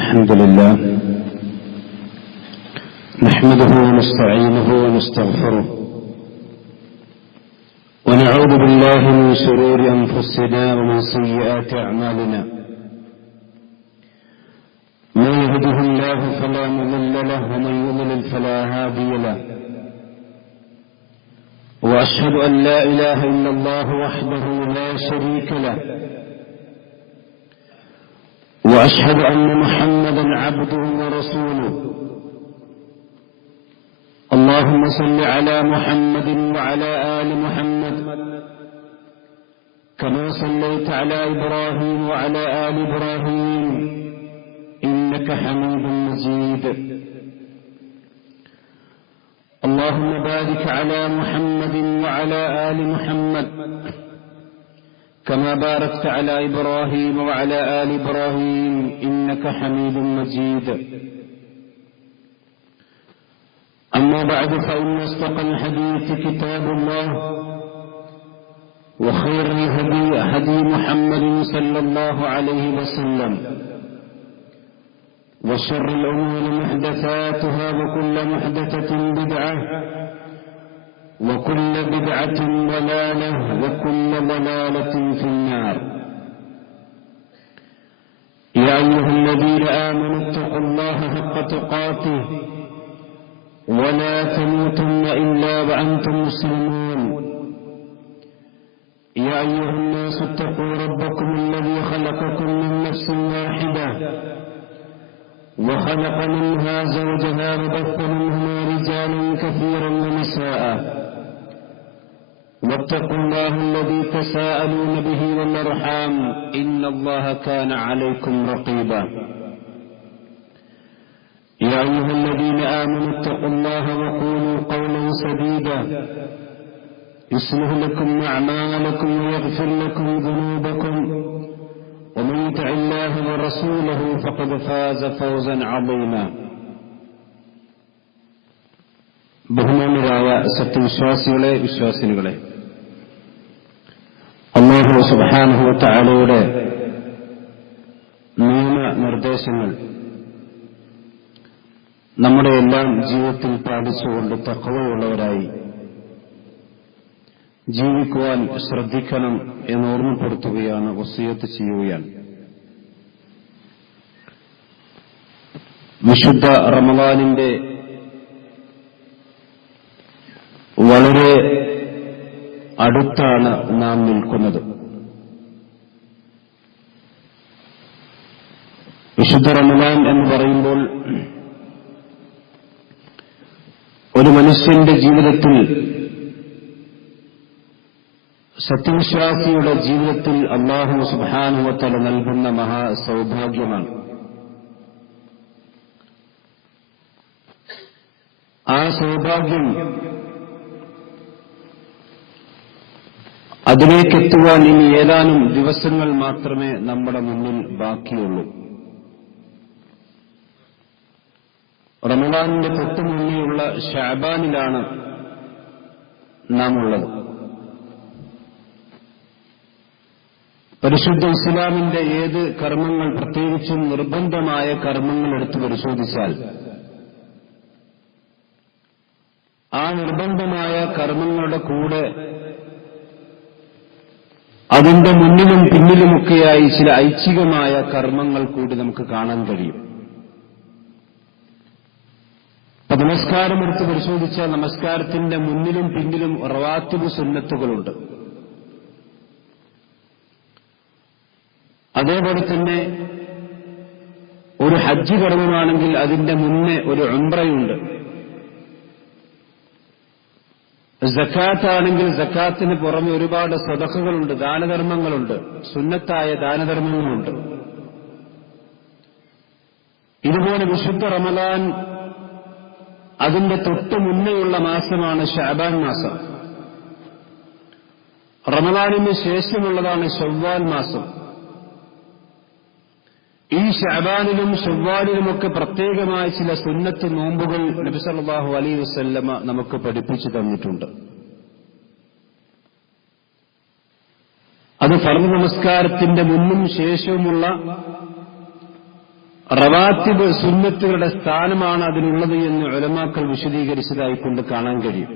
الحمد لله نحمده ونستعينه ونستغفره ونعوذ بالله من شرور أنفسنا ومن سيئات أعمالنا من يهده الله فلا مضل له ومن يضلل فلا هادي له وأشهد أن لا إله إلا الله وحده لا شريك له وأشهد أن محمدا عبده ورسوله اللهم صل على محمد وعلى آل محمد كما صليت على إبراهيم وعلى آل إبراهيم إنك حميد مجيد اللهم بارك على محمد وعلى آل محمد كما باركت على إبراهيم وعلى آل إبراهيم إنك حميد مجيد أما بعد فإن أصدق الحديث كتاب الله وخير الهدي هدي محمد صلى الله عليه وسلم وشر الأمور محدثاتها وكل محدثة بدعة وكل بدعة ضلالة وكل ضلالة في النار يا أيها الذين آمنوا اتقوا الله حق تقاته ولا تموتن إلا وأنتم مسلمون يا أيها الناس اتقوا ربكم الذي خلقكم من نفس واحدة وخلق منها زوجها وبث منهما رجالا كثيرا ونساء واتقوا الله الذي تساءلون به والأرحام إن الله كان عليكم رقيبا يا أيها الذين آمنوا اتقوا الله وقولوا قولا سديدا يصلح لكم أعمالكم ويغفر لكم ذنوبكم ومن يطع الله ورسوله فقد فاز فوزا عظيما ബഹുമാന്യരായ സത്യവിശ്വാസികളെ വിശ്വാസിനികളെ അല്ലാഹു സുബ്ഹാനഹു വ തആലയുടെ നിയമ നിർദ്ദേശങ്ങൾ നമ്മുടെ എല്ലാം ജീവിതത്തിൽ പാലിച്ചുകൊണ്ട് തഖ്വയുള്ളവരായി ജീവിക്കുവാൻ ശ്രദ്ധിക്കണം എന്ന് ഓർമ്മപ്പെടുത്തുകയാണ്, വസിയത്ത് ചെയ്യുകയാണ്. വിശുദ്ധ റമളാനിന്റെ വളരെ അടുത്താണ് നാം നിൽക്കുന്നത്. വിശുദ്ധ റമളാൻ എന്ന് പറയുമ്പോൾ ഒരു മനുഷ്യന്റെ ജീവിതത്തിൽ, സത്യവിശ്വാസിയുടെ ജീവിതത്തിൽ അല്ലാഹു സുബ്ഹാനഹു വ തആല നൽകുന്ന മഹാസൗഭാഗ്യമാണ്. ആ സൗഭാഗ്യം അതിലേക്കെത്തുവാൻ ഇനി ഏതാനും ദിവസങ്ങൾ മാത്രമേ നമ്മുടെ മുന്നിൽ ബാക്കിയുള്ളൂ. റമളാനിന്റെ തൊട്ടു മുന്നേയുള്ള ശഅബാനിലാണ് നാം ഉള്ളത്. പരിശുദ്ധ ഇസ്ലാമിന്റെ ഏത് കർമ്മങ്ങൾ, പ്രത്യേകിച്ചും നിർബന്ധമായ കർമ്മങ്ങൾ എടുത്തു പരിശോധിച്ചാൽ ആ നിർബന്ധമായ കർമ്മങ്ങളുടെ കൂടെ അതിന്റെ മുന്നിലും പിന്നിലുമൊക്കെയായി ചില ഐച്ഛികമായ കർമ്മങ്ങൾ കൂടി നമുക്ക് കാണാൻ കഴിയും. അപ്പൊ നമസ്കാരം എടുത്ത് പരിശോധിച്ചാൽ നമസ്കാരത്തിന്റെ മുന്നിലും പിന്നിലും റവാത്തിബ് സുന്നത്തുകളുണ്ട്. അതേപോലെ തന്നെ ഒരു ഹജ്ജ് കർമ്മമാണെങ്കിൽ അതിന്റെ മുന്നേ ഒരു ഉംറയുണ്ട്. സക്കാത്താണെങ്കിൽ സക്കാത്തിന് പുറമെ ഒരുപാട് സദഖകളുണ്ട്, ദാനധർമ്മങ്ങളുണ്ട്, സുന്നത്തായ ദാനധർമ്മങ്ങളുണ്ട്. ഇതുപോലെ വിശുദ്ധ റമളാൻ അതിന്റെ തൊട്ടു മുന്നേയുള്ള മാസമാണ് ശഅബാൻ മാസം. റമളാനിന് ശേഷമുള്ളതാണ് ശവ്വാൽ മാസം. ഈ ശഅബാനിലും ശവ്വാലിലുമൊക്കെ പ്രത്യേകമായ ചില സുന്നത്ത് നോമ്പുകൾ നബി സല്ലല്ലാഹു അലൈഹി വസല്ലമ നമുക്ക് പഠിപ്പിച്ചു തന്നിട്ടുണ്ട്. അത് ഫർദ് നമസ്കാരത്തിന്റെ മുന്നും ശേഷവുമുള്ള റവാത്തിബ് സുന്നത്തുകളുടെ സ്ഥാനമാണ് അതിനുള്ളത് എന്ന് ഉലമാക്കൾ വിശദീകരിച്ചതായിക്കൊണ്ട് കാണാൻ കഴിയും.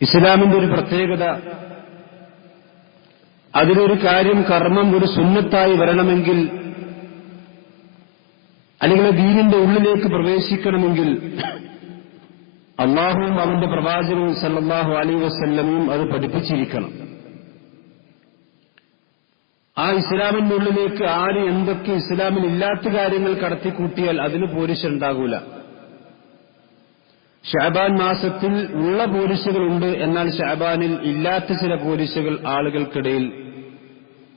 ഇസ്ലാമിന്റെ ഒരു പ്രത്യേകത, അതിലൊരു കാര്യം, കർമ്മം ഒരു സുന്നത്തായി വരണമെങ്കിൽ, അല്ലെങ്കിൽ ദീനിന്റെ ഉള്ളിലേക്ക് പ്രവേശിക്കണമെങ്കിൽ അല്ലാഹുവും അവന്റെ പ്രവാചകനും സല്ലല്ലാഹു അലൈഹി വസല്ലമയും അത് പഠിപ്പിച്ചിരിക്കണം. ആ ഇസ്ലാമിന്റെ ഉള്ളിലേക്ക് ആര് എന്തൊക്കെ ഇസ്ലാമിൽ ഇല്ലാത്ത കാര്യങ്ങൾ കടത്തിക്കൂട്ടിയാൽ അതിന് പോലീസുണ്ടാകൂല. ശഅബാൻ മാസത്തിൽ ഉള്ള പോലീസുകളുണ്ട്, എന്നാൽ ശഅബാനിൽ ഇല്ലാത്ത ചില പോലീസുകൾ ആളുകൾക്കിടയിൽ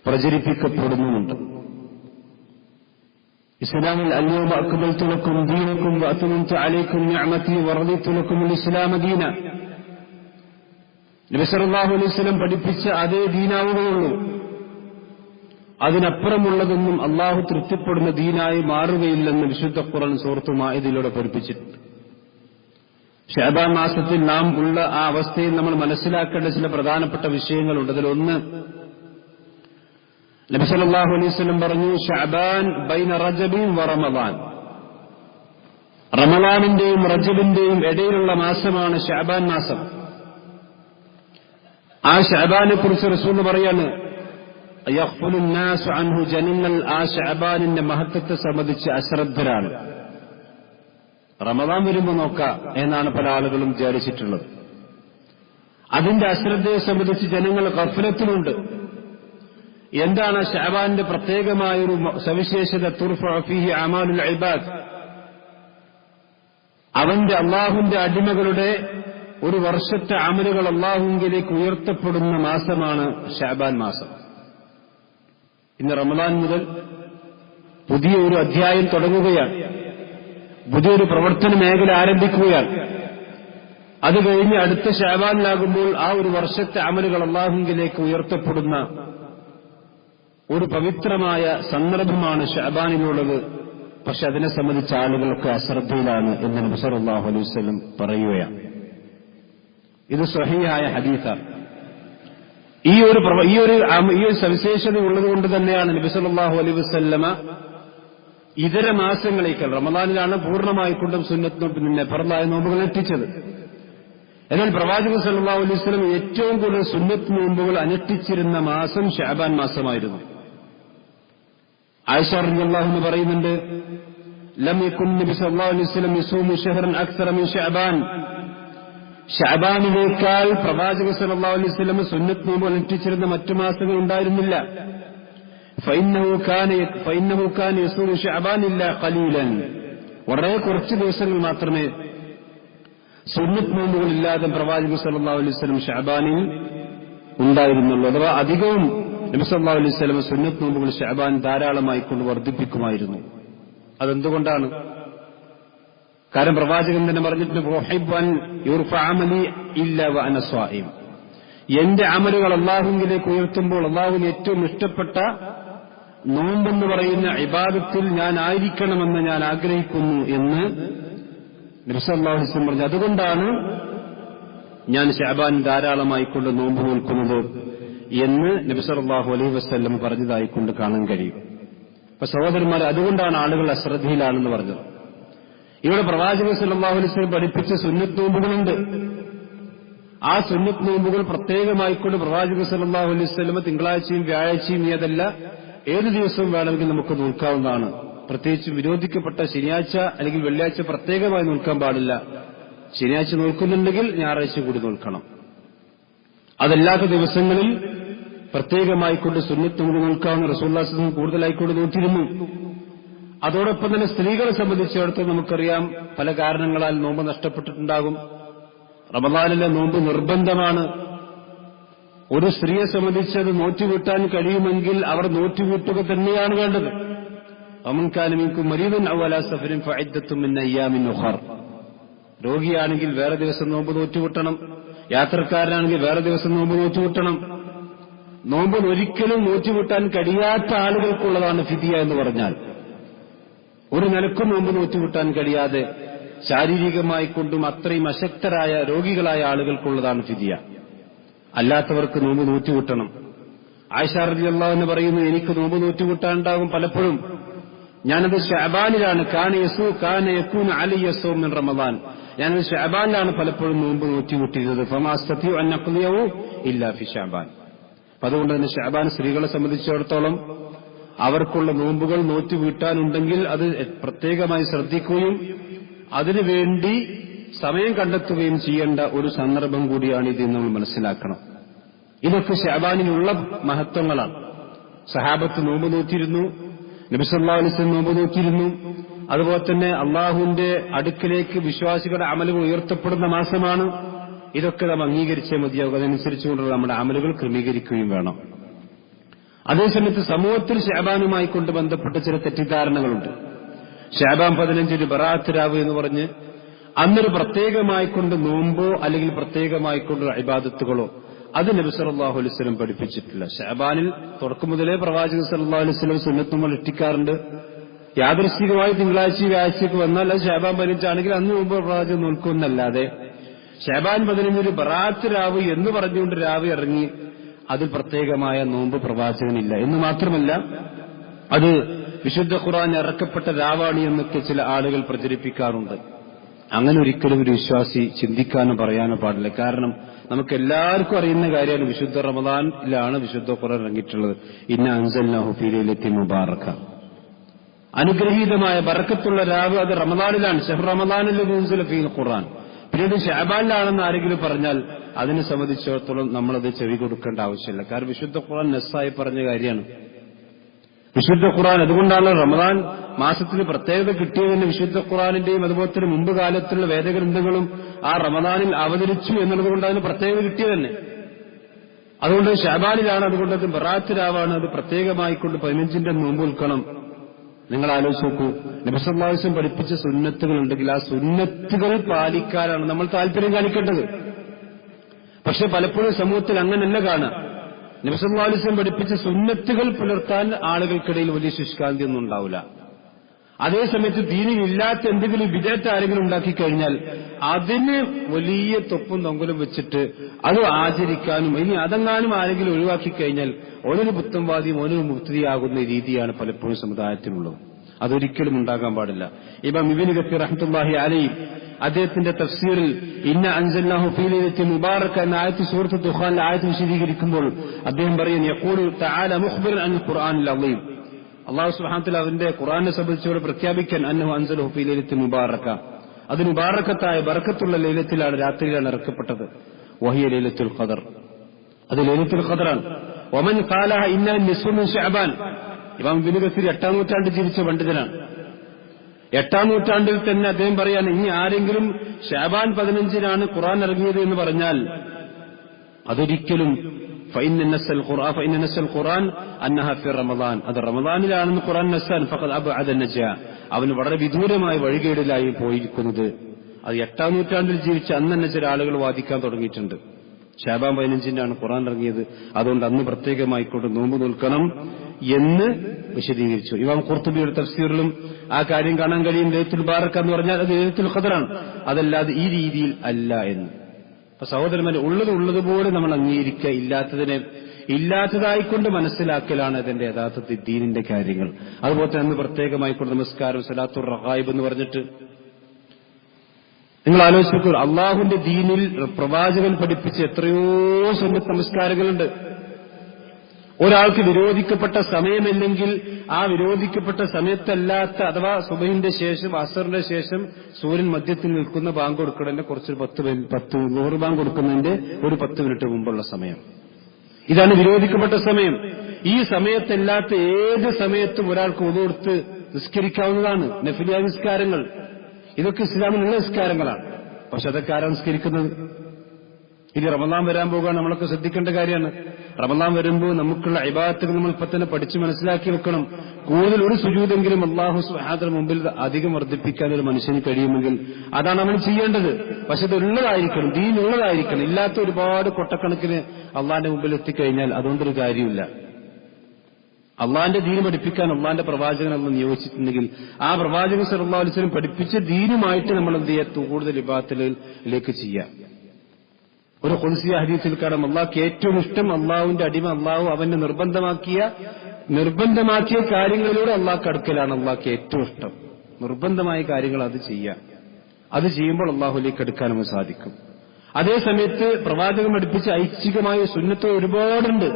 പ്രചരിപ്പിക്കപ്പെടുന്നുമുണ്ട്. ഇസ്ലാമിൽ അൽയൗമ അക്മൽതു ലക്കും ദീനക്കും വഅത്മംതു അലൈക്കും നിഅമതി വറദിതു ലക്കുമുൽ ഇസ്ലാമ ദീന. നബി സല്ലല്ലാഹു അലൈഹി വസല്ലം പഠിപ്പിച്ച അതേ ദീനാവുകയുള്ളൂ. അതിനപ്പുറമുള്ളതൊന്നും അള്ളാഹു തൃപ്തിപ്പെടുന്ന ദീനായി മാറുകയില്ലെന്ന് വിശുദ്ധ ഖുർആൻ സൂറത്ത് മാഇദയിലൂടെ പഠിപ്പിച്ചിട്ടുണ്ട്. ശഅബാൻ മാസത്തിൽ നാം ഉള്ള ആ അവസ്ഥയിൽ നമ്മൾ മനസ്സിലാക്കേണ്ട ചില പ്രധാനപ്പെട്ട വിഷയങ്ങളുണ്ട്. അതിലൊന്ന്, നബി സല്ലല്ലാഹു അലൈഹി വസല്ലം പറഞ്ഞു, ശഅബാൻ ബൈന റജബിൻ വ റമളാൻ. റമളാനിന്റെയും റജബിന്റെയും ഇടയിലുള്ള മാസമാണ് ശഅബാൻ മാസം. ആ ശഅബാനെ കുറിച്ച് റസൂൽ പറയാണ്, യഖ്ഫുലുൻ നാസു അൻഹു, ജനങ്ങൾ ആ ശഅബാനിന്റെ മഹത്വത്തെ സംബന്ധിച്ച് അശ്രദ്ധരാണ്. റമളാൻ വരുമ്പോൾ നോക്കാം എന്നാണ് പല ആളുകളും വിചാരിച്ചിട്ടുള്ളത്. അതിന്റെ അശ്രദ്ധയെ സംബന്ധിച്ച് ജനങ്ങൾ ഗഫലത്തിലുണ്ട്. എന്താണ് ശഅബാന്റെ പ്രത്യേകമായൊരു സവിശേഷത? തുർഫഉ ഫീഹി അമാലുൽ ഇബാദ്, അവന്റെ അള്ളാഹുവിന്റെ അടിമകളുടെ ഒരു വർഷത്തെ അമലുകൾ അള്ളാഹുവിലേക്ക് ഉയർത്തപ്പെടുന്ന മാസമാണ് ശഅബാൻ മാസം. ഇന്ന് റമളാൻ മുതൽ പുതിയ ഒരു അധ്യായം തുടങ്ങുകയാണ്, പുതിയൊരു പ്രവർത്തന മേഖല ആരംഭിക്കുകയാണ്. അത് കഴിഞ്ഞ് അടുത്ത ശഅബാനിലാകുമ്പോൾ ആ ഒരു വർഷത്തെ അമലുകൾ അള്ളാഹുവിലേക്ക് ഉയർത്തപ്പെടുന്ന ഒരു പവിത്രമായ സന്ദർഭമാണ് ശഅബാനിലുള്ളത്. പക്ഷെ അതിനെ സംബന്ധിച്ച ആളുകളൊക്കെ അശ്രദ്ധയിലാണ് എന്ന് നബി സല്ലല്ലാഹു അലൈഹി വസല്ലം പറയുകയാണ്. ഇത് സ്വഹീഹായ ഹദീസാണ്. ഈ ഒരു സവിശേഷത ഉള്ളതുകൊണ്ട് തന്നെയാണ് നബി സല്ലല്ലാഹു അലൈഹി വസല്ലമ ഇതര മാസങ്ങളേക്കാൾ, റമളാനിലാണ് പൂർണ്ണമായിക്കൊണ്ടും സുന്നത്ത് പിന്നെ ഫർളായ നോമ്പുകൾ അനുഷ്ഠിച്ചത്. എന്നാൽ പ്രവാചകൻ സല്ലല്ലാഹു അലൈഹി വസല്ലം ഏറ്റവും കൂടുതൽ സുന്നത്ത് നോമ്പുകൾ അനുഷ്ഠിച്ചിരുന്ന മാസം ശഅബാൻ മാസമായിരുന്നു. ആയിഷ റളിയല്ലാഹു അൻഹ പറയുന്നുണ്ട്, ലം യകുൻ നബി സല്ലല്ലാഹു അലൈഹി വസല്ലം യസൂമു ശഹ്റൻ അക്സറ മിൻ ശഅബാൻ. ശഅബാനിനേക്കാൾ പ്രവാചകൻ സല്ലല്ലാഹു അലൈഹി വസല്ലം സുന്നത്ത് നോമ്പ് അനുഷ്ഠിച്ചിരുന്ന മറ്റു മാസങ്ങൾ ഉണ്ടായിരുന്നില്ല. ഫഇന്നഹു കാന യസൂമു ശഅബാൻ ഇല്ലാ ഖലീലൻ. വളരെ കുറച്ച് ദിവസങ്ങൾ മാത്രമേ സുന്നത്ത് നോമ്പുകളില്ലാതെ പ്രവാചകൻ സല്ലല്ലാഹു അലൈഹി വസല്ലം ശഅബാനിൽ ഉണ്ടായിരുന്നുള്ളൂ. അഥവാ അധികവും നബി സല്ലല്ലാഹു അലൈഹി വസല്ലം സുന്നത്ത് നോമ്പുകൾ ശഅബാൻ ധാരാളമായി കൊണ്ട് വർദ്ധിപ്പിക്കുമായിരുന്നു. അതെന്തുകൊണ്ടാണ്? കാരണം പ്രവാചകൻ തന്നെ പറഞ്ഞിട്ടുണ്ട്, ഉഹിബ്ബൻ യുർഫഅ അമലി ഇല്ലാ വഅന സ്വായിം. എന്റെ അമലുകൾ അല്ലാഹുവിലേക്ക് ഉയർത്തുമ്പോൾ അല്ലാഹുവിന് ഏറ്റവും ഇഷ്ടപ്പെട്ട നോമ്പെന്ന് പറയുന്ന ഇബാദത്തിൽ ഞാൻ ആയിരിക്കണമെന്ന് ഞാൻ ആഗ്രഹിക്കുന്നു എന്ന് നബി സല്ലല്ലാഹു അലൈഹി വസല്ലം പറഞ്ഞു. അതുകൊണ്ടാണ് ഞാൻ ശഅബാൻ ധാരാളമായി കൊണ്ട് നോമ്പ് നോൽക്കുന്നത് എന്ന് നബി സല്ലല്ലാഹു അലൈഹി വസല്ലം പറഞ്ഞതായിക്കൊണ്ട് കാണാൻ കഴിയും. അപ്പൊ സഹോദരന്മാരെ, അതുകൊണ്ടാണ് ആളുകൾ അശ്രദ്ധയിലാണെന്ന് പറഞ്ഞത്. ഇവിടെ പ്രവാചകൻ സല്ലല്ലാഹു അലൈഹി വസല്ലം പഠിപ്പിച്ച സുന്നത്ത് നോമ്പുകളുണ്ട്. ആ സുന്നത്ത് നോമ്പുകൾ പ്രത്യേകമായിക്കൊണ്ട് പ്രവാചകൻ സല്ലല്ലാഹു അലൈഹി വസല്ലം തിങ്കളാഴ്ചയും വ്യാഴാഴ്ചയും ഏതല്ല ഏത് ദിവസവും വേണമെങ്കിൽ നമുക്ക് നോൽക്കാവുന്നതാണ്. പ്രത്യേകിച്ച് വിരോധിക്കപ്പെട്ട ശനിയാഴ്ച അല്ലെങ്കിൽ വെള്ളിയാഴ്ച പ്രത്യേകമായി നോൽക്കാൻ പാടില്ല. ശനിയാഴ്ച നോൽക്കുന്നുണ്ടെങ്കിൽ ഞായറാഴ്ച കൂടി നോൽക്കണം. അതല്ലാത്ത ദിവസങ്ങളിൽ പ്രത്യേകമായിക്കൊണ്ട് സുന്നത്ത് നോമ്പ് നോൽക്കാവുന്ന റസൂലുള്ളാഹി സ്വല്ലല്ലാഹു അലൈഹി വസല്ലം കൂടുതലായിക്കൊണ്ട് നോറ്റിരുന്നു. അതോടൊപ്പം തന്നെ സ്ത്രീകളെ സംബന്ധിച്ചിടത്തോളം നമുക്കറിയാം, പല കാരണങ്ങളാൽ നോമ്പ് നഷ്ടപ്പെട്ടിട്ടുണ്ടാകും. റമളാനിലെ നോമ്പ് നിർബന്ധമാണ്. ഒരു സ്ത്രീയെ സംബന്ധിച്ച് അത് നോറ്റുവീട്ടാൻ കഴിയുമെങ്കിൽ അവർ നോറ്റുവീട്ടുക തന്നെയാണ് വേണ്ടത്. വമൻ കാന മിൻകും മരീദൻ ഔ അലാ സഫരിൻ ഫഇദ്ദത്തും മിൻ അയ്യാമിൻ ഉഖർ. രോഗിയാണെങ്കിൽ വേറെ ദിവസം നോമ്പ് നോറ്റുവിട്ടണം. യാത്രക്കാരനാണെങ്കിൽ വേറെ ദിവസം നോമ്പ് നോറ്റുവിട്ടണം. നോമ്പ് ഒരിക്കലും നോറ്റുവിട്ടാൻ കഴിയാത്ത ആളുകൾക്കുള്ളതാണ് ഫിദിയ എന്ന് പറഞ്ഞാൽ. ഒരു നിലക്കും നോമ്പ് നോറ്റുവിട്ടാൻ കഴിയാതെ ശാരീരികമായി കൊണ്ടും അത്രയും അശക്തരായ രോഗികളായ ആളുകൾക്കുള്ളതാണ് ഫിദിയ. അല്ലാത്തവർക്ക് നോമ്പ് നോറ്റുവിട്ടണം. ആയിഷ റളിയല്ലാഹു അൻഹ പറയുന്നു, എനിക്ക് നോമ്പ് നോറ്റുകൂട്ടാനുണ്ടാകും പലപ്പോഴും. ഞാനത് ശഅബാനിലാണ്. കാന യകൂന അലയ്യ സൗം മിൻ റമദാൻ. ഞാനത് ശഅബാനിലാണ് പലപ്പോഴും നോമ്പ് നോറ്റുകൂട്ടിയിരുന്നത്. ഫമാ അസ്തതിഉ അൻ അഖ്ദിയഹു ഇല്ലാ ഫി ശഅബാൻ. അതുകൊണ്ട് തന്നെ ശഅബാൻ സ്ത്രീകളെ സംബന്ധിച്ചിടത്തോളം അവർക്കുള്ള നോമ്പുകൾ നോറ്റുവീട്ടാനുണ്ടെങ്കിൽ അത് പ്രത്യേകമായി ശ്രദ്ധിക്കുകയും അതിനുവേണ്ടി സമയം കണ്ടെത്തുകയും ചെയ്യേണ്ട ഒരു സന്ദർഭം കൂടിയാണ് ഇത് നമ്മൾ മനസ്സിലാക്കണം. ഇതൊക്കെ ശഅബാനിലുള്ള മഹത്വങ്ങളാണ്. സഹാബത്ത് നോമ്പ് നോറ്റിരുന്നു, നബി സല്ലല്ലാഹു അലൈഹി വസല്ലം നോമ്പ് നോറ്റിരുന്നു. അതുപോലെ തന്നെ അള്ളാഹുവിന്റെ അടുക്കിലേക്ക് വിശ്വാസികളുടെ അമലുകൾ ഉയർത്തപ്പെടുന്ന മാസമാണ്. ഇതൊക്കെ നാം അംഗീകരിച്ചേ മതിയാകും. അതനുസരിച്ചുകൊണ്ടുള്ള നമ്മുടെ അമലുകൾ ക്രമീകരിക്കുകയും വേണം. അതേസമയത്ത് സമൂഹത്തിൽ ശഅബാനുമായി കൊണ്ട് ബന്ധപ്പെട്ട ചില തെറ്റിദ്ധാരണകളുണ്ട്. ശഅബാൻ 15 ബറാഅത്ത് രാവ് എന്ന് പറഞ്ഞ് അന്നൊരു പ്രത്യേകമായിക്കൊണ്ട് നോമ്പോ അല്ലെങ്കിൽ പ്രത്യേകമായിക്കൊണ്ട് ഇബാദത്തുകളോ അത് നബി സല്ലല്ലാഹു അലൈഹി വസല്ലം പഠിപ്പിച്ചിട്ടില്ല. ശഅബാനിൽ തുടക്കം മുതലേ പ്രവാചകൻ സല്ലല്ലാഹു അലൈഹി വസല്ലം സുന്നത്തുകൾ ഇട്ടിക്കാറുണ്ട്. യാദൃശ്ചികമായി തിങ്കളാഴ്ച വ്യാഴ്ചയ്ക്ക് വന്നാൽ അത് ശഅബാൻ 15 ആണെങ്കിൽ അന്ന് മുമ്പ് പ്രവാചകൻ നോൽക്കുമെന്നല്ലാതെ ശഅബാൻ 15 ബറാഅത്ത് രാവ് എന്ന് പറഞ്ഞുകൊണ്ട് രാവ് ഇറങ്ങി അതിൽ പ്രത്യേകമായ നോമ്പ് പ്രവാചകനില്ല. എന്ന് മാത്രമല്ല അത് വിശുദ്ധ ഖുർആൻ ഇറക്കപ്പെട്ട രാവാണ് എന്നൊക്കെ ചില ആളുകൾ പ്രചരിപ്പിക്കാറുണ്ട്. അങ്ങനെ ഒരിക്കലും ഒരു വിശ്വാസി ചിന്തിക്കാനോ പറയാനോ പാടില്ല. കാരണം നമുക്ക് എല്ലാവർക്കും അറിയുന്ന കാര്യമാണ് വിശുദ്ധ റമദാനിലാണ് വിശുദ്ധ ഖുർആൻ ഇറങ്ങിയിട്ടുള്ളത്. ഇന്ന അൻസൽനാഹു ഫീ ലൈലത്തിൻ മുബാറക. അനുഗ്രഹീതമായ ബറക്കത്തുള്ള രാവ് അത് റമദാനിലാണ്. ശഹ്റു റമദാനിൽ ഉൻസില ഫീൽ ഖുർആൻ. പിന്നീട് ശഅബാനിലാണെന്ന് ആരെങ്കിലും പറഞ്ഞാൽ അതിനെ സംബന്ധിച്ചിടത്തോളം നമ്മളത് ചെവി കൊടുക്കേണ്ട ആവശ്യമില്ല. കാരണം വിശുദ്ധ ഖുർആൻ നസ്സായി പറഞ്ഞ കാര്യമാണ്. വിശുദ്ധ ഖുർആൻ അതുകൊണ്ടാണ് റമദാൻ മാസത്തിന് പ്രത്യേകത കിട്ടിയതിന് വിശുദ്ധ ഖുർആനിന്റെയും അതുപോലെ തന്നെ മുമ്പ് കാലത്തുള്ള വേദഗ്രന്ഥങ്ങളും ആ റമദാനിൽ അവതരിച്ചു എന്നുള്ളതുകൊണ്ട് അതിന് പ്രത്യേകത കിട്ടിയതന്നെ. അതുകൊണ്ട് ശഅബാനിലാണ്. അതുകൊണ്ട് അത് ബറാഅത്ത് രാവാണ്. അത് പ്രത്യേകമായിക്കൊണ്ട് 15ന്റെ നോമ്പ് നിൽക്കണം. നിങ്ങൾ ആലോചിച്ച് നോക്കൂ, നബി സല്ലല്ലാഹു അലൈഹി വസല്ലം പഠിപ്പിച്ച സുന്നത്തുകൾ ഉണ്ടെങ്കിൽ ആ സുന്നത്തുകൾ പാലിക്കാനാണ് നമ്മൾ താല്പര്യം കാണിക്കേണ്ടത്. പക്ഷെ പലപ്പോഴും സമൂഹത്തിൽ അങ്ങനെയല്ല കാണുക. നബി സല്ലല്ലാഹു അലൈഹി വസല്ലം പഠിപ്പിച്ച സുന്നത്തുകൾ പുലർത്താൻ ആളുകൾക്കിടയിൽ വലിയ ശുഷ്കാന്തി ഒന്നും ഉണ്ടാവില്ല. അതേസമയത്ത് ദീനിൽ ഇല്ലാത്ത എന്തെങ്കിലും വിദഗ്ധ ആരെങ്കിലും ഉണ്ടാക്കിക്കഴിഞ്ഞാൽ അതിന് വലിയ തൊപ്പും തൊങ്കലും വെച്ചിട്ട് അത് ആചരിക്കാനും ഇനി അതെങ്ങാനും ആരെങ്കിലും ഒഴിവാക്കിക്കഴിഞ്ഞാൽ ഓനൊരു പുത്തംവാദിയും ഓനൊരു മുബ്തദിയാകുന്ന രീതിയാണ് പലപ്പോഴും സമുദായത്തിനുള്ളത്. അതൊരിക്കലും ഉണ്ടാകാൻ പാടില്ല. ഇമാം ഇബ്നു കസീർ റഹ്മത്തുള്ളാഹി അലൈഹി അദ്ദേഹത്തിന്റെ തഫ്സീറിൽ ഇന്ന അൻസൽനാഹു ഫീ ലൈലത്തിൻ മുബാറക എന്ന ആയത്ത് സൂറത്ത് ദുഖാനിലെ ആയത്ത് വിശദീകരിക്കുമ്പോൾ അദ്ദേഹം പറയുന്നു, യഖൂലു തആല മുഖ്ബിറൻ അൻ ഖുർആനിൽ അളീം. അല്ലാഹു സുബ്ഹാനഹു വ തആല അവന്റെ ഖുർആനെ സംബന്ധിച്ച് പ്രഖ്യാപിക്കാൻ അന്നഹു അൻസലഹു ഫീ ലൈലത്തിൻ മുബാറക. അത് മുബാറകത്തായ ബറക്കത്തുള്ള ലൈലത്തിലാണ്, രാത്രിയിലാണ് ഇറക്കപ്പെട്ടത്. വഹിയ ലൈലത്തുൽ ഖദർ. അത് ലൈലത്തുൽ ഖദറാണ്. വമൻ ഖാലഹ ഇന്ന നിസ്ഫു മിൻ ശഅബാൻ. ഇമാം ഇബ്നു കസീർ 8ാം നൂറ്റാണ്ടിൽ ജീവിച്ച പണ്ഡിതനാണ്. 8ാം നൂറ്റാണ്ടിൽ തന്നെ അദ്ദേഹം പറയാണ്, ഇനി ആരെങ്കിലും ശഅബാൻ 15നാണ് ഖുർആൻ ഇറങ്ങിയത് എന്ന് പറഞ്ഞാൽ അതൊരിക്കലും ഫഇന്ന നസ്സൽ ഖുർആൻ അന്നഹ ഫി റമദാൻ. അത് റമദാനിലാണെന്ന് ഖുർആൻ നസ്സാൻ ഫഖദ് അബ്അദ നജാ. അവന് വളരെ വിദൂരമായ വഴികേടിലായി പോയിരിക്കുന്നത്. അത് 8ാം നൂറ്റാണ്ടിൽ ജീവിച്ച അന്ന് തന്നെ ചില ആളുകൾ വാദിക്കാൻ തുടങ്ങിയിട്ടുണ്ട്. ശഅബാൻ 15നാണ് ഖുർആൻ ഇറങ്ങിയത്, അതുകൊണ്ട് അന്ന് പ്രത്യേകമായിക്കൊണ്ട് നോമ്പ് നിൽക്കണം എന്ന് വിശദീകരിച്ചു. ഇമാം ഖുർത്തുബിയുടെ തഫ്സീറിലും ആ കാര്യം കാണാൻ കഴിയും. ലൈലത്തുൽ മുബാറക എന്ന് പറഞ്ഞാൽ അത് ലൈലത്തുൽ ഖദറാണ്, അതല്ലാതെ ഈ രീതിയിൽ അല്ല എന്ന്. അപ്പൊ സഹോദരന്മാരെ, ഉള്ളതുപോലെ നമ്മൾ അംഗീകരിക്കുക, ഇല്ലാത്തതിനെ ഇല്ലാത്തതായിക്കൊണ്ട് മനസ്സിലാക്കലാണ് അതിന്റെ യഥാർത്ഥത്തിൽ ദീനിന്റെ കാര്യങ്ങൾ. അതുപോലെ തന്നെ അന്ന് പ്രത്യേകമായിക്കൊണ്ട് നമസ്കാരം, സലാത്തുർ റഗായിബ് എന്ന് പറഞ്ഞിട്ട് നിങ്ങൾ ആലോചിച്ച് നോക്കൂ, അള്ളാഹുവിന്റെ ദീനിൽ പ്രവാചകൻ പഠിപ്പിച്ച എത്രയോ സുന്നത്ത് നമസ്കാരങ്ങളുണ്ട്. ഒരാൾക്ക് വിരോധിക്കപ്പെട്ട സമയമില്ലെങ്കിൽ ആ വിരോധിക്കപ്പെട്ട സമയത്തല്ലാത്ത അഥവാ സുബഹിന്റെ ശേഷം അസറിന്റെ ശേഷം സൂര്യൻ മധ്യത്തിൽ നിൽക്കുന്ന ബാങ്ക് കൊടുക്കുന്നതിന്റെ കുറച്ച് 10 ളുഹർ ബാങ്ക് കൊടുക്കുന്നതിന്റെ ഒരു 10 മിനിറ്റ് മുമ്പുള്ള സമയം, ഇതാണ് വിരോധിക്കപ്പെട്ട സമയം. ഈ സമയത്തല്ലാത്ത ഏത് സമയത്തും ഒരാൾക്ക് ഉളു കൊടുത്ത് നിസ്കരിക്കാവുന്നതാണ്. നഫിലിയായ നിസ്കാരങ്ങൾ, ഇതൊക്കെ ഇസ്ലാമിനുള്ള നിസ്കാരങ്ങളാണ്. പക്ഷെ അതൊക്കെ ആരാണ് നിസ്കരിക്കുന്നത്? ഇനി റമദാൻ വരാൻ പോകുകയാണ്, നമ്മളൊക്കെ ശ്രദ്ധിക്കേണ്ട കാര്യമാണ്. റമദാൻ വരുമ്പോൾ നമുക്കുള്ള ഇബാദത്തുകൾ നമ്മൾ ഇപ്പൊ തന്നെ പഠിച്ച് മനസ്സിലാക്കി വെക്കണം. കൂടുതൽ ഒരു സുജൂദെങ്കിലും അല്ലാഹു സുബ്ഹാനഹു മുമ്പിൽ അധികം വർദ്ധിപ്പിക്കാൻ ഒരു മനുഷ്യന് കഴിയുമെങ്കിൽ അതാണ് അവൻ ചെയ്യേണ്ടത്. പക്ഷെ ഇതുള്ളതായിരിക്കണം, ദീനുള്ളതായിരിക്കണം. ഇല്ലാത്ത ഒരുപാട് കൊട്ടക്കണക്കിന് അള്ളാന്റെ മുമ്പിൽ എത്തിക്കഴിഞ്ഞാൽ അതുകൊണ്ടൊരു കാര്യമില്ല. അള്ളാന്റെ ദീന് പഠിപ്പിക്കാൻ അള്ളാന്റെ പ്രവാചകൻ അന്ന് നിയോഗിച്ചിട്ടുണ്ടെങ്കിൽ ആ പ്രവാചകൻ സല്ലല്ലാഹു അലൈഹി വസല്ലം പഠിപ്പിച്ച ദീനുമായിട്ട് നമ്മൾ എന്ത് ചെയ്യാം? കൂടുതൽ ഇബാദത്തുകളിലേക്ക് ചെയ്യാം. ഒരു ഖുദ്സി ഹദീസിൽ കാണാം, അള്ളാഹ്ക്ക് ഏറ്റവും ഇഷ്ടം അള്ളാഹുവിന്റെ അടിമ അള്ളാഹു അവന് നിർബന്ധമാക്കിയ കാര്യങ്ങളിലൂടെ അള്ളാഹ്ക്ക് അടുക്കലാണ് അള്ളാഹ്ക്ക് ഏറ്റവും ഇഷ്ടം. നിർബന്ധമായ കാര്യങ്ങൾ അത് ചെയ്യാം. അത് ചെയ്യുമ്പോൾ അള്ളാഹുലേക്ക് അടുക്കാൻ നമുക്ക് സാധിക്കും. അതേ സമയത്ത് പ്രവാചകൻ പഠിപ്പിച്ച ഐച്ഛികമായ സുന്നത്ത് ഒരുപാടുണ്ട്.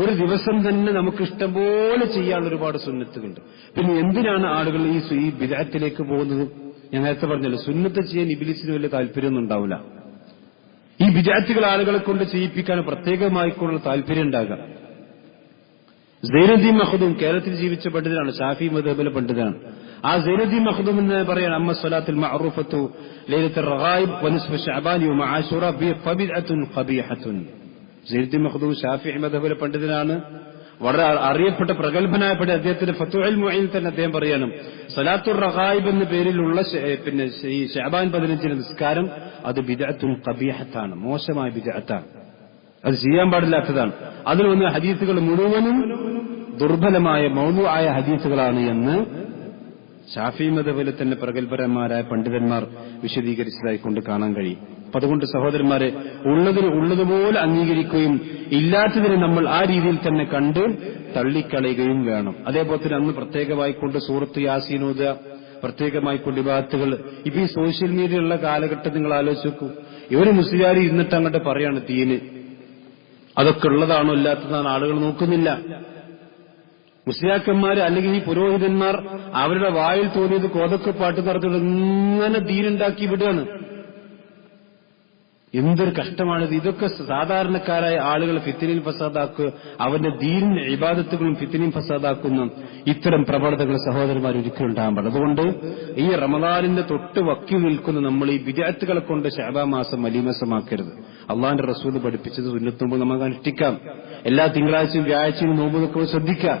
ഒരു ദിവസം തന്നെ നമുക്ക് ഇഷ്ടംപോലെ ചെയ്യാനുള്ള ഒരുപാട് സുന്നത്തുകളുണ്ട്. പിന്നെ എന്തിനാണ് ആളുകൾ ഈ ബിദ്അത്തിലേക്ക് പോകുന്നത്? ഞാൻ നേരത്തെ പറഞ്ഞല്ലോ, സുന്നത്ത് ചെയ്യാൻ ഇബ്ലീസിന് വലിയ താല്പര്യമൊന്നും ഉണ്ടാവില്ല. ഈ ബിദ്അത്തുകൾ ആളുകളെ കൊണ്ട് ചെയ്യിപ്പിക്കാൻ പ്രത്യേകമായിക്കൊണ്ടുള്ള താല്പര്യം ഉണ്ടാകാം. സൈനുദ്ദീൻ മഖ്ദൂം കേരളത്തിൽ ജീവിച്ച പണ്ഡിതനാണ്, ഷാഫി മദ്ഹബിലെ പണ്ഡിതനാണ്. ആ സൈനുദ്ദീൻ മഖ്ദൂം എന്ന് പറയാൻ അമ്മ സ്വലാത്തുൽ മഅറൂഫത്തു ലൈലത്തുർ റഗായിബ് വനിസ്ഫു ശഅബാൻ വ മആശുറ ഫബിദ്അത്തുൻ ഖബീഹത്തുൻ. സൈനുദ്ദീൻ മഖ്ദൂം ഷാഫി മദ്ഹബിലെ പണ്ഡിതനാണ്, വളരെ അറിയപ്പെട്ട പ്രഗത്ഭനായ പണ്ഡിതൻ. അദ്ദേഹത്തിന്റെ ഫത്വഉൽ മുഈൻ തന്നെ അദ്ദേഹം പറയാണ്, സ്വലാത്തുർ റഗായിബ് എന്ന പേരിലുള്ള പിന്നെ ഈ ശഅബാൻ 15 നിസ്കാരം അത് ബിദ്അത്തുൻ ഖബീഹത്താണ്, മോശമായ ബിദ്അത്താണ്, അത് ചെയ്യാൻ പാടില്ലാത്തതാണ്. അതിൽ വന്ന ഹദീസുകൾ മുഴുവനും ദുർബലമായ മൗദൂആയ ഹദീസുകളാണ് എന്ന് ശാഫി മദ്ഹബിലെ തന്നെ പ്രഗത്ഭരന്മാരായ പണ്ഡിതന്മാർ വിശദീകരിച്ചതായിക്കൊണ്ട് കാണാൻ കഴിയും. അപ്പൊ അതുകൊണ്ട് സഹോദരന്മാരെ, ഉള്ളതിന് ഉള്ളതുപോലെ അംഗീകരിക്കുകയും ഇല്ലാത്തതിനെ നമ്മൾ ആ രീതിയിൽ തന്നെ കണ്ട് തള്ളിക്കളയുകയും വേണം. അതേപോലെ തന്നെ അന്ന് പ്രത്യേകമായിക്കൊണ്ട് സൂറത്ത് യാസീൻ ഓതുക, പ്രത്യേകമായിക്കൊണ്ട് ഇബാദത്തുകൾ. ഇപ്പൊ ഈ സോഷ്യൽ മീഡിയ ഉള്ള കാലഘട്ടം നിങ്ങൾ ആലോചിച്ച് നോക്കൂ. ഇവര് മുസ്ലിയാർ ഇരുന്നിട്ട് അങ്ങോട്ട് പറയാണ് ദീന്, അതൊക്കെ ഉള്ളതാണോ ഇല്ലാത്തതാണോ ആളുകൾ നോക്കുന്നില്ല. മുസ്ലിയാക്കന്മാര് അല്ലെങ്കിൽ ഈ പുരോഹിതന്മാർ അവരുടെ വായിൽ തോന്നിയത് കോതൊക്കെ പാട്ട് നടത്തിയിട്ട് ഇങ്ങനെ ദീനുണ്ടാക്കി വിടുകയാണ്. എന്തൊരു കഷ്ടമാണിത്. ഇതൊക്കെ സാധാരണക്കാരായ ആളുകൾ ഫിത്നയിൽ ഫസാദാക്കുക, അവന്റെ ദീനിന് ഇബാദത്തുകളും ഫിത്നയും ഫസാദാക്കുന്ന ഇത്തരം പ്രവർത്തകങ്ങൾ സഹോദരന്മാർ ഒരിക്കലും ഉണ്ടാകാൻ പാടില്ല. അതുകൊണ്ട് ഈ റമദാനിന്റെ തൊട്ട് വക്കിൽ നിൽക്കുന്ന നമ്മൾ ഈ ബിദ്അത്തുകളെ കൊണ്ട് ശഅബാൻ മാസം മലീമസമാക്കരുത്. അള്ളാഹിന്റെ റസൂൽ പഠിപ്പിച്ചത് സുന്നത്ത് നോമ്പ് നമുക്ക് അനുഷ്ഠിക്കാം. എല്ലാ തിങ്കളാഴ്ചയും വ്യാഴാഴ്ചയും നോമ്പ് നിൽക്കുമ്പോൾ ശ്രദ്ധിക്കാം.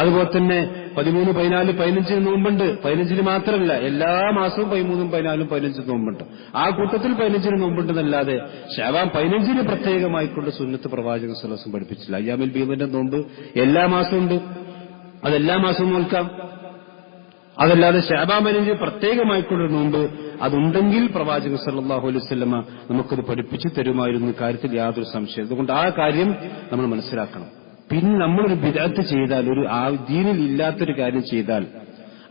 അതുപോലെ തന്നെ 13, 14, 15 നോമ്പുണ്ട്. 15 മാത്രമല്ല, എല്ലാ മാസവും 13, 14, 15 നോമ്പുണ്ട്. ആ കൂട്ടത്തിൽ 15 നോമ്പുണ്ടെന്നല്ലാതെ ശഅബാൻ 15 പ്രത്യേകമായിക്കൊണ്ട് സുന്നത്ത് പ്രവാചകൻ സ്വല്ലല്ലാഹു അലൈഹി വസല്ലം പഠിപ്പിച്ചില്ല. അയ്യാമുൽ ബീദിന്റെ നോമ്പ് എല്ലാ മാസവും ഉണ്ട്, അതെല്ലാ മാസവും നോൽക്കാം. അതല്ലാതെ ശഅബാൻ 15 പ്രത്യേകമായിക്കൊണ്ടൊരു നോമ്പ് അതുണ്ടെങ്കിൽ പ്രവാചകൻ സല്ലല്ലാഹു അലൈഹി വസല്ലം നമുക്കത് പഠിപ്പിച്ചു തരുമായിരുന്നു, കാര്യത്തിൽ യാതൊരു സംശയം. അതുകൊണ്ട് ആ കാര്യം നമ്മൾ മനസ്സിലാക്കണം. പിന്നെ നമ്മളൊരു ബിദ്അത്ത് ചെയ്താൽ, ഒരു ആ ദീനിൽ ഇല്ലാത്തൊരു കാര്യം ചെയ്താൽ,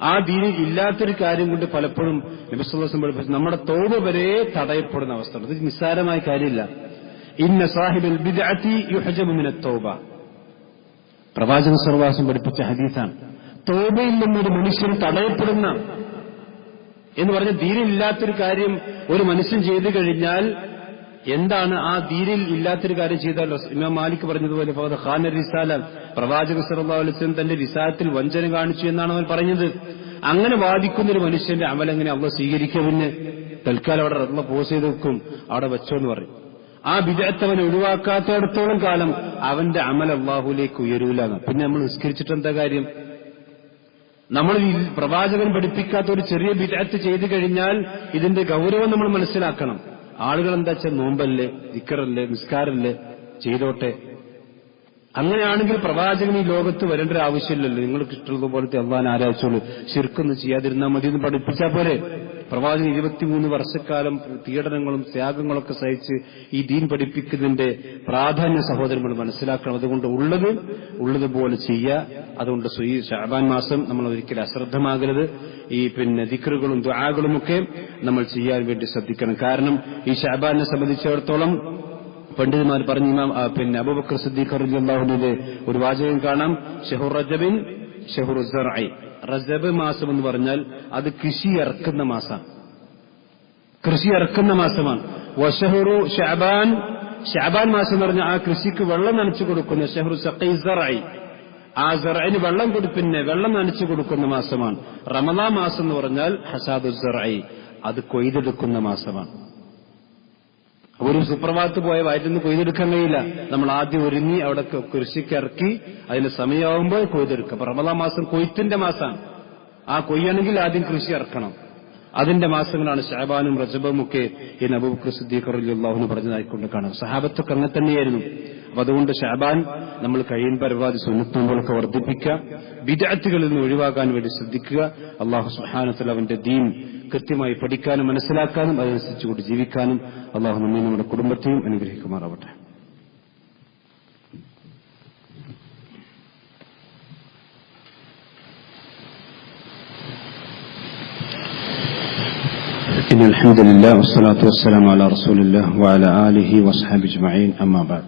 ആ ദീനിൽ ഇല്ലാത്തൊരു കാര്യം കൊണ്ട് പലപ്പോഴും നബി സല്ലല്ലാഹു അലൈഹി വസല്ലം പഠിപ്പിച്ചു നമ്മുടെ തൗബ വരെ തടയപ്പെടുന്ന അവസ്ഥ. ഇത് നിസ്സാരമായ കാര്യമില്ല. ഇന്ന സാഹിബൽ ബിദ്അത്തി യുഹ്ജബു മിനത് തൗബ, പ്രവാചകൻ സല്ലല്ലാഹു അലൈഹി വസല്ലം പഠിപ്പിച്ച ഹദീസാണ്. തൗബയിൽ നിന്നൊരു മനുഷ്യൻ തടയപ്പെടുന്ന എന്ന് പറഞ്ഞ ദീനിൽ ഇല്ലാത്തൊരു കാര്യം ഒരു മനുഷ്യൻ ചെയ്തു കഴിഞ്ഞാൽ എന്താണ് ആ ദീനിൽ ഇല്ലാത്തൊരു കാര്യം ചെയ്താൽ? ഇമാം മാലിക് പറഞ്ഞതുപോലെ ഖാന റിസാല, പ്രവാചകൻ സല്ലല്ലാഹു അലൈഹി വസല്ലം തന്റെ റിസാലത്തിൽ വഞ്ചന കാണിച്ചു എന്നാണ് അവൻ പറഞ്ഞത്. അങ്ങനെ വാദിക്കുന്നൊരു മനുഷ്യന്റെ അമലെങ്ങനെ അള്ളാഹ് സ്വീകരിക്കുക? പിന്നെ തൽക്കാലം അവിടെ റദ്ദ പോസ് ചെയ്ത് വെക്കും, അവിടെ വെച്ചോന്ന് പറയും. ആ ബിദ്അത്ത് അവൻ ഒഴിവാക്കാത്തടത്തോളം കാലം അവന്റെ അമൽ അള്ളാഹുലേക്ക് ഉയരൂലാണ്. പിന്നെ നമ്മൾ നിസ്കരിച്ചിട്ട് എന്താ കാര്യം? നമ്മൾ ഈ പ്രവാചകൻ പഠിപ്പിക്കാത്ത ഒരു ചെറിയ ബിദ്അത്ത് ചെയ്തു കഴിഞ്ഞാൽ ഇതിന്റെ ഗൗരവം നമ്മൾ മനസ്സിലാക്കണം. ആളുകൾ എന്താ വെച്ചാൽ നോമ്പല്ലേ, ദിക്റല്ലേ, നിസ്കാരല്ലേ, ചെയ്തോട്ടെ. അങ്ങനെയാണെങ്കിൽ പ്രവാചകൻ ഈ ലോകത്ത് വരേണ്ട ഒരു ആവശ്യമില്ലല്ലോ. നിങ്ങൾക്ക് ഇഷ്ടമുള്ളതുപോലത്തെ അള്ളാഹിനെ ആരാധിച്ചോളൂ, ശിർക്കൊന്നും ചെയ്യാതിരുന്നാൽ മതി എന്ന് പഠിപ്പിച്ചാൽ പോരെ? പ്രവാചകൻ 23 വർഷക്കാലം പീഡനങ്ങളും ത്യാഗങ്ങളൊക്കെ സഹിച്ച് ഈ ദീൻ പഠിപ്പിക്കുന്നതിന്റെ പ്രാധാന്യ സഹോദരങ്ങൾ മനസ്സിലാക്കണം. അതുകൊണ്ട് ഉള്ളതുപോലെ ചെയ്യുക. അതുകൊണ്ട് ഈ ശഅബാൻ മാസം നമ്മൾ ഒരിക്കലും അശ്രദ്ധമാകരുത്. ഈ ദിക്റുകളും ദുആകളുമൊക്കെ നമ്മൾ ചെയ്യാൻ വേണ്ടി ശ്രദ്ധിക്കണം. കാരണം ഈ ശഅബാനെ സംബന്ധിച്ചിടത്തോളം പണ്ഡിതന്മാർ പറഞ്ഞു, അബൂബക്കർ സിദ്ദീഖ് റളിയല്ലാഹു അൻഹുവിന്റെ ഒരു വാചകം കാണാം, ഷഹ്റു റജബിൻ ഷഹ്റു സർഇ. റജബ് മാസം എന്ന് പറഞ്ഞാൽ അത് കൃഷി ഇറക്കുന്ന മാസമാണ്, കൃഷി ഇറക്കുന്ന മാസമാണ്. വശഹ്റു ശഅബാൻ, ശഅബാൻ മാസം എന്ന് പറഞ്ഞാൽ ആ കൃഷിക്ക് വെള്ളം നനച്ചു കൊടുക്കുന്ന ഷഹ്റു സഖി സർഇ, ആ സർഇന് വെള്ളം നനച്ചു കൊടുക്കുന്ന മാസമാണ്. റമളാൻ മാസം എന്ന് പറഞ്ഞാൽ ഹസാദു സർഇ, അത് കൊയ്തെടുക്കുന്ന മാസമാണ്. ഒരു സുപ്രഭാതത്ത് പോയ വയറ്റിൽ കൊയ്തെടുക്കാൻ കഴിയില്ല. നമ്മൾ ആദ്യം ഒരുങ്ങി അവിടെ കൃഷിക്ക് ഇറക്കി അതിന് സമയമാകുമ്പോൾ കൊയ്തെടുക്കുക. അപ്പൊ റമളാൻ മാസം കൊയ്ത്തിന്റെ മാസമാണ്. ആ കൊയ്യാണെങ്കിൽ ആദ്യം കൃഷി ഇറക്കണം. അതിന്റെ മാസങ്ങളാണ് ശഅബാനും റജബും ഒക്കെ എന്ന് അബൂബക്കർ സിദ്ദീഖ് റളിയല്ലാഹു അൻഹു പറഞ്ഞതായിക്കൊണ്ട് കാണാം. സഹാബത്തൊക്കെ അങ്ങനെ തന്നെയായിരുന്നു. അപ്പൊ അതുകൊണ്ട് ശഅബാൻ നമ്മൾ കഴിയും പരമാവധി സുന്നത്ത് നോമ്പുകളൊക്കെ വർദ്ധിപ്പിക്കുക, ബിദ്അത്തുകളിൽ നിന്ന് ഒഴിവാക്കാൻ വേണ്ടി ശ്രദ്ധിക്കുക. അല്ലാഹു സുബ്ഹാനഹു വ തആല അവന്റെ ദീൻ കൃത്യമായി പഠിക്കാനും മനസ്സിലാക്കാനും അതനുസരിച്ചുകൊണ്ട് ജീവിക്കാനും അല്ലാഹു നമ്മയും നമ്മുടെ കുടുംബത്തെയും അനുഗ്രഹിക്കുമാറാവട്ടെ. അൽഹംദുലില്ലാഹ് വസ്സലാത്തു വസ്സലാമു അലാ റസൂലില്ലാഹ് വഅലാ ആലിഹി വസ്ഹബിഹി അജ്മഈൻ. അമ്മാ ബഅദ്.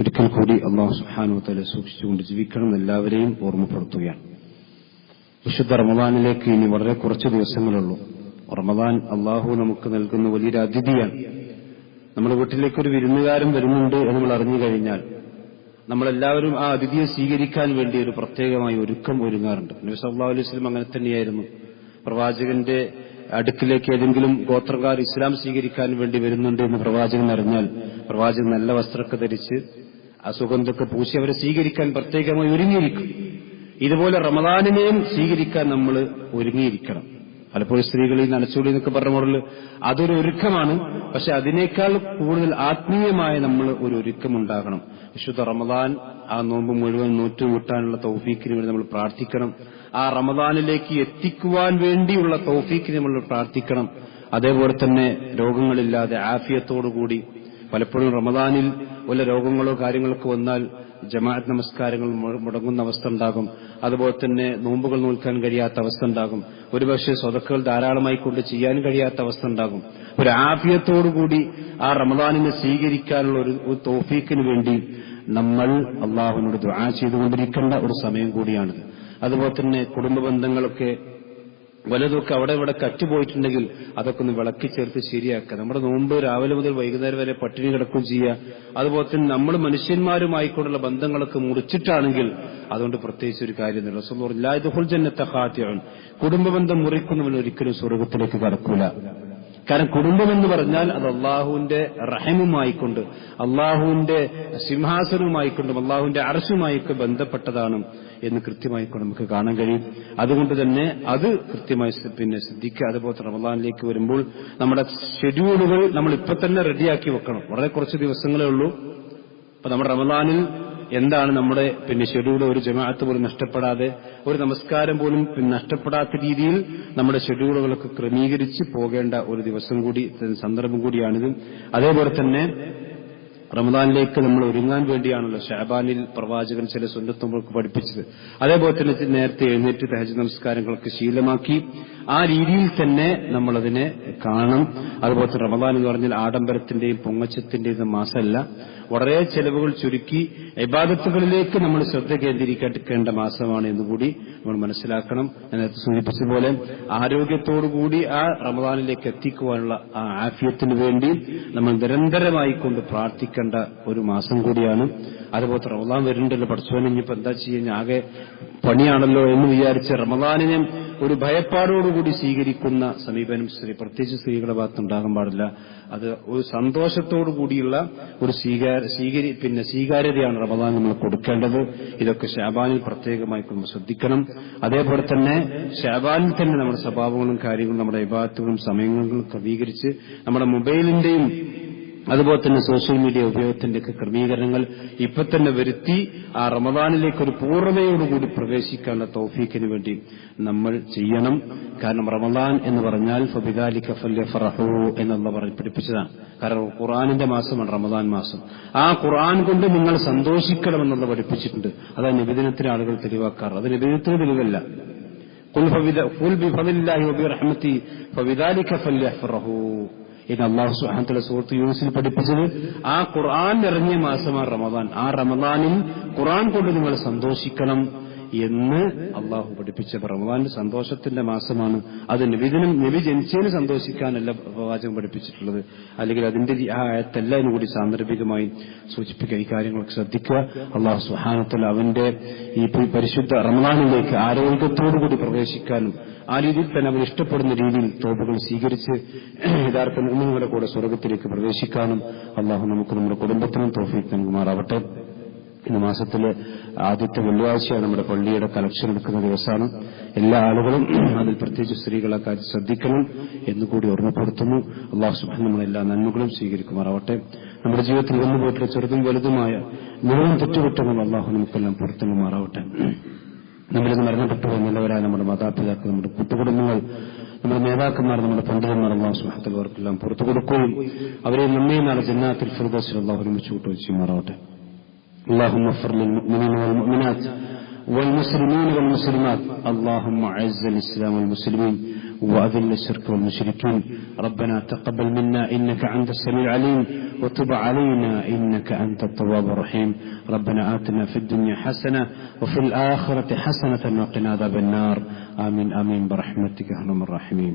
ഒരിക്കൽ കൂടി അല്ലാഹു സുബ്ഹാനഹു വ തആല സൂക്ഷിച്ചുകൊണ്ട് ജീവിക്കണം എല്ലാവരെയും ഓർമ്മപ്പെടുത്തുകയാണ്. വിശുദ്ധ റമദാനിലേക്ക് ഇനി വളരെ കുറച്ച് ദിവസങ്ങളുള്ളൂ. റമദാൻ അല്ലാഹു നമുക്ക് നൽകുന്ന വലിയൊരു അതിഥിയാണ്. നമ്മുടെ വീട്ടിലേക്കൊരു വിരുന്നുകാരൻ വരുന്നുണ്ട് എന്ന് നമ്മൾ അറിഞ്ഞു കഴിഞ്ഞാൽ നമ്മളെല്ലാവരും ആ അതിഥിയെ സ്വീകരിക്കാൻ വേണ്ടി ഒരു പ്രത്യേകമായ ഒരുങ്ങാറുണ്ട്. നബി സല്ലല്ലാഹു അലൈഹി വസല്ലം അങ്ങനെ തന്നെയായിരുന്നു. പ്രവാചകന്റെ അടുക്കിലേക്ക് ഏതെങ്കിലും ഗോത്രക്കാർ ഇസ്ലാം സ്വീകരിക്കാൻ വേണ്ടി വരുന്നുണ്ട് എന്ന് പ്രവാചകൻ അറിഞ്ഞാൽ പ്രവാചകൻ നല്ല വസ്ത്രമൊക്കെ ധരിച്ച് സുഗന്ധമൊക്കെ പൂശി അവരെ സ്വീകരിക്കാൻ പ്രത്യേകമായി ഒരുങ്ങിയിരിക്കും. ഇതുപോലെ റമദാനിനെയും സ്വീകരിക്കാൻ നമ്മൾ ഒരുങ്ങിയിരിക്കണം. പലപ്പോഴും സ്ത്രീകളിൽ നനച്ചുകൂടി എന്നൊക്കെ പറഞ്ഞ മോഡൽ അതൊരു ഒരുക്കമാണ്. പക്ഷെ അതിനേക്കാൾ കൂടുതൽ ആത്മീയമായ നമ്മൾ ഒരു ഒരുക്കമുണ്ടാകണം. വിശുദ്ധ റമദാൻ ആ നോമ്പ് മുഴുവൻ നോറ്റുകൂട്ടാനുള്ള തൗഫീക്കിന് വേണ്ടി നമ്മൾ പ്രാർത്ഥിക്കണം. ആ റമദാനിലേക്ക് എത്തിക്കുവാൻ വേണ്ടിയുള്ള തൗഫീക്കിന് നമ്മൾ പ്രാർത്ഥിക്കണം. അതേപോലെ തന്നെ രോഗങ്ങളില്ലാതെ ആഫിയത്തോടുകൂടി, പലപ്പോഴും റമദാനിൽ വല്ല രോഗങ്ങളോ കാര്യങ്ങളൊക്കെ വന്നാൽ ജമാഅത്ത് നമസ്കാരങ്ങൾ മുടങ്ങുന്ന അവസ്ഥ ഉണ്ടാകും. അതുപോലെ തന്നെ നോമ്പുകൾ നോൽക്കാൻ കഴിയാത്ത അവസ്ഥ ഉണ്ടാകും. ഒരുപക്ഷെ സ്വതക്കകൾ ധാരാളമായി കൊണ്ട് ചെയ്യാൻ കഴിയാത്ത അവസ്ഥ ഉണ്ടാകും. ഒരു ആഫിയത്തോടുകൂടി ആ റമദാനിനെ സ്വീകരിക്കാനുള്ള ഒരു തൗഫീക്കിന് വേണ്ടി നമ്മൾ അള്ളാഹുവിനോട് ദുആ ചെയ്തുകൊണ്ടിരിക്കേണ്ട ഒരു സമയം കൂടിയാണിത്. അതുപോലെ തന്നെ കുടുംബ ബന്ധങ്ങളൊക്കെ വലതൊക്കെ അവിടെ ഇവിടെ കറ്റുപോയിട്ടുണ്ടെങ്കിൽ അതൊക്കെ ഒന്ന് വിളക്കി ചേർത്ത് ശരിയാക്കുക. നമ്മുടെ നോമ്പ് രാവിലെ മുതൽ വൈകുന്നേരം വരെ പട്ടിണി കിടക്കുകയും ചെയ്യുക. അതുപോലെ തന്നെ നമ്മൾ മനുഷ്യന്മാരുമായിക്കൊണ്ടുള്ള ബന്ധങ്ങളൊക്കെ മുറിച്ചിട്ടാണെങ്കിൽ അതുകൊണ്ട് പ്രത്യേകിച്ച് ഒരു കാര്യമില്ല. റസൂൽ പറഞ്ഞു, ലാ യദ്ഖുൽ ജന്നത ഖാതിഉൻ, കുടുംബ ബന്ധം മുറിക്കുന്നവൻ ഒരിക്കലും സ്വർഗ്ഗത്തിലേക്ക് കടക്കൂല. കാരണം കുടുംബമെന്ന് പറഞ്ഞാൽ അത് അള്ളാഹുവിന്റെ റഹമുമായിക്കൊണ്ട്, അള്ളാഹുവിന്റെ സിംഹാസനവുമായിക്കൊണ്ടും അള്ളാഹുവിന്റെ അർശുമായിക്കെ ബന്ധപ്പെട്ടതാണ് എന്ന് കൃത്യമായിക്കൊണ്ട് നമുക്ക് കാണാൻ കഴിയും. അതുകൊണ്ട് തന്നെ അത് കൃത്യമായി ശ്രദ്ധിക്കുക. അതുപോലെ റമദാനിലേക്ക് വരുമ്പോൾ നമ്മുടെ ഷെഡ്യൂളുകൾ നമ്മൾ ഇപ്പൊ തന്നെ റെഡിയാക്കി വെക്കണം. വളരെ കുറച്ച് ദിവസങ്ങളേ ഉള്ളൂ. അപ്പൊ നമ്മുടെ റമദാനിൽ എന്താണ് നമ്മുടെ ഷെഡ്യൂൾ, ഒരു ജമാഅത്ത് പോലും നഷ്ടപ്പെടാതെ, ഒരു നമസ്കാരം പോലും നഷ്ടപ്പെടാത്ത രീതിയിൽ നമ്മുടെ ഷെഡ്യൂളുകളൊക്കെ ക്രമീകരിച്ച് പോകേണ്ട ഒരു ദിവസം കൂടി, സന്ദർഭം കൂടിയാണിത്. അതേപോലെ തന്നെ റമദാനിലേക്ക് നമ്മൾ ഒരുങ്ങാൻ വേണ്ടിയാണല്ലോ ശഅബാനിൽ പ്രവാചകൻ ചില സുന്നത്ത് നമ്മൾക്ക് പഠിപ്പിച്ചത്. അതേപോലെ തന്നെ നേരത്തെ എഴുന്നേറ്റ് തഹജ്ജുദ് നമസ്കാരങ്ങളൊക്കെ ശീലമാക്കി ആ രീതിയിൽ തന്നെ നമ്മളതിനെ കാണണം. അതുപോലെ തന്നെ റമദാൻ എന്ന് പറഞ്ഞാൽ ആഡംബരത്തിന്റെയും പൊങ്ങച്ചത്തിന്റെയും മാസമല്ല. വളരെ ചെലവുകൾ ചുരുക്കി ഇബാദത്തുകളിലേക്ക് നമ്മൾ ശ്രദ്ധ കേന്ദ്രീകരിക്കേണ്ട മാസമാണ് എന്നുകൂടി നമ്മൾ മനസ്സിലാക്കണം. ഞാൻ നേരത്തെ സൂചിപ്പിച്ചതുപോലെ ആരോഗ്യത്തോടുകൂടി ആ റമദാനിലേക്ക് എത്തിക്കുവാനുള്ള ആ ആഫിയത്തിന് വേണ്ടി നമ്മൾ നിരന്തരമായി കൊണ്ട് പ്രാർത്ഥിക്കേണ്ട ഒരു മാസം കൂടിയാണ്. അതുപോലെ റമദാൻ വരുന്നുണ്ടല്ലോ, പഠിച്ചവനെ ഇനിയിപ്പോ എന്താ ചെയ്യുക, ആകെ പണിയാണല്ലോ എന്ന് വിചാരിച്ച് റമദാനിനെ ഒരു ഭയപ്പാടോടുകൂടി സ്വീകരിക്കുന്ന സമീപനം പ്രത്യേകിച്ച് സ്ത്രീകളുടെ ഭാഗത്തുണ്ടാകാൻ പാടില്ല. അത് ഒരു സന്തോഷത്തോടുകൂടിയുള്ള ഒരു സ്വീകാര്യതയാണ് റമദാൻ നമ്മൾ കൊടുക്കേണ്ടത്. ഇതൊക്കെ ശഅബാനിൽ പ്രത്യേകമായി നമ്മൾ ശ്രദ്ധിക്കണം. അതേപോലെ തന്നെ ശഅബാനിൽ തന്നെ നമ്മുടെ സ്വഭാവങ്ങളും കാര്യങ്ങളും നമ്മുടെ ഇബാദത്തുകളും സമയങ്ങളും ക്രമീകരിച്ച് നമ്മുടെ മൊബൈലിന്റെയും അതുപോലെ തന്നെ സോഷ്യൽ മീഡിയ ഉപയോഗത്തിന്റെയൊക്കെ ക്രമീകരണങ്ങൾ ഇപ്പൊ തന്നെ വരുത്തി ആ റമദാനിലേക്ക് ഒരു പൂർണ്ണതയോടുകൂടി പ്രവേശിക്കാനുള്ള തൗഫീക്കിന് വേണ്ടി നമ്മൾ ചെയ്യണം. കാരണം റമദാൻ എന്ന് പറഞ്ഞാൽ ഫബിദാലിക ഫല്യഫറഹൂ എന്നുള്ള പഠിപ്പിച്ചതാണ്. കാരണം ഖുർആനിന്റെ മാസമാണ് റമദാൻ മാസം. ആ ഖുർആൻ കൊണ്ട് നിങ്ങൾ സന്തോഷിക്കണമെന്നുള്ള പഠിപ്പിച്ചിട്ടുണ്ട്. അതാണ് നബിദിനത്തിന് ആളുകൾ തെളിവാക്കാറ്. അത് നബിദിനത്തിന് തെളിവല്ല. ഖുൽ ബിഫളില്ലാഹി വബിറഹ്മതിഹി ഫബിദാലിക ഫല്യഫറഹൂ എന്ന് അല്ലാഹു സുബ്ഹാനഹു വ തആല സൂറത്ത് യൂനുസിൽ പഠിപ്പിച്ചത് ആ ഖുർആൻ ഇറങ്ങിയ മാസമാണ് റമദാൻ. ആ റമദാനിൽ ഖുർആൻ കൊണ്ട് നിങ്ങൾ സന്തോഷിക്കണം എന്ന് അള്ളാഹു പഠിപ്പിച്ച റമദാൻ സന്തോഷത്തിന്റെ മാസമാണ്. അത് നബി ജനിച്ചതിന് സന്തോഷിക്കാനല്ല പ്രവാചകൻ പഠിപ്പിച്ചിട്ടുള്ളത്. അല്ലെങ്കിൽ അതിന്റെ ആ ആയത്തല്ല എന്ന് കൂടി സാന്ദർഭികമായി സൂചിപ്പിക്കുക. ഈ കാര്യങ്ങളൊക്കെ ശ്രദ്ധിക്കുക. അള്ളാഹു സുബ്ഹാനഹു വ തആല അവന്റെ ഈ പരിശുദ്ധ റമദാനിലേക്ക് ആരോഗ്യത്തോടുകൂടി പ്രവേശിക്കാനും ആ രീതിയിൽ തന്നെ അവർ ഇഷ്ടപ്പെടുന്ന രീതിയിൽ തോപുകൾ സ്വീകരിച്ച് യഥാർത്ഥ മുഅ്മിനീങ്ങളുടെ കൂടെ സ്വർഗ്ഗത്തിലേക്ക് പ്രവേശിക്കാനും അള്ളാഹു നമുക്ക് നമ്മുടെ കുടുംബത്തിനും തൗഫീഖ് നൽകുമാറാവട്ടെ. ഇന്ന് മാസത്തിലെ ആദ്യത്തെ വെള്ളിയാഴ്ചയാണ് നമ്മുടെ പള്ളിയുടെ കളക്ഷൻ എടുക്കുന്ന ദിവസമാണ്. എല്ലാ ആളുകളും അതിൽ പ്രത്യേകിച്ച് സ്ത്രീകളെ കാര്യം ശ്രദ്ധിക്കണം എന്നുകൂടി ഓർമ്മപ്പെടുത്തുന്നു. അല്ലാഹു സുബ്ഹാനഹു നമ്മളെല്ലാ നന്മകളും സ്വീകരിക്കുമാറാവട്ടെ. നമ്മുടെ ജീവിതത്തിൽ വന്നുപോയിട്ടുള്ള ചെറുതും വലുതുമായ മുഴുവൻ തെറ്റുകുറ്റങ്ങൾ അല്ലാഹു നമുക്കെല്ലാം പുറത്തുമാറാവട്ടെ. നമ്മളിൽ നിന്ന് മരണപ്പെട്ടു പോകുന്നവരായ നമ്മുടെ മാതാപിതാക്കൾ, നമ്മുടെ കൂട്ടുകുടുംബങ്ങൾ, നമ്മുടെ നേതാക്കന്മാർ, നമ്മുടെ പണ്ഡിതന്മാർ അല്ലാഹു സുബ്ഹാനഹു വ തആല അവർക്കെല്ലാം പുറത്തു കൊടുക്കുകയും അവരെ നമ്മയും നാളെ ജന്നാത്തുൽ ഫിർദൗസിൽ അല്ലാഹു ഒരുമിച്ച് കൂട്ടുകയും ചെയ്യുമാറാവട്ടെ. اللهم اغفر للمؤمنين والمؤمنات والمسلمين والمسلمات. اللهم اعز الاسلام والمسلمين واذل الشرك والمشركين. ربنا تقبل منا انك انت السميع العليم وتب علينا انك انت التواب الرحيم. ربنا آتنا في الدنيا حسنة وفي الآخرة حسنة وقنا عذاب النار. آمين آمين برحمتك يا أرحم الراحمين.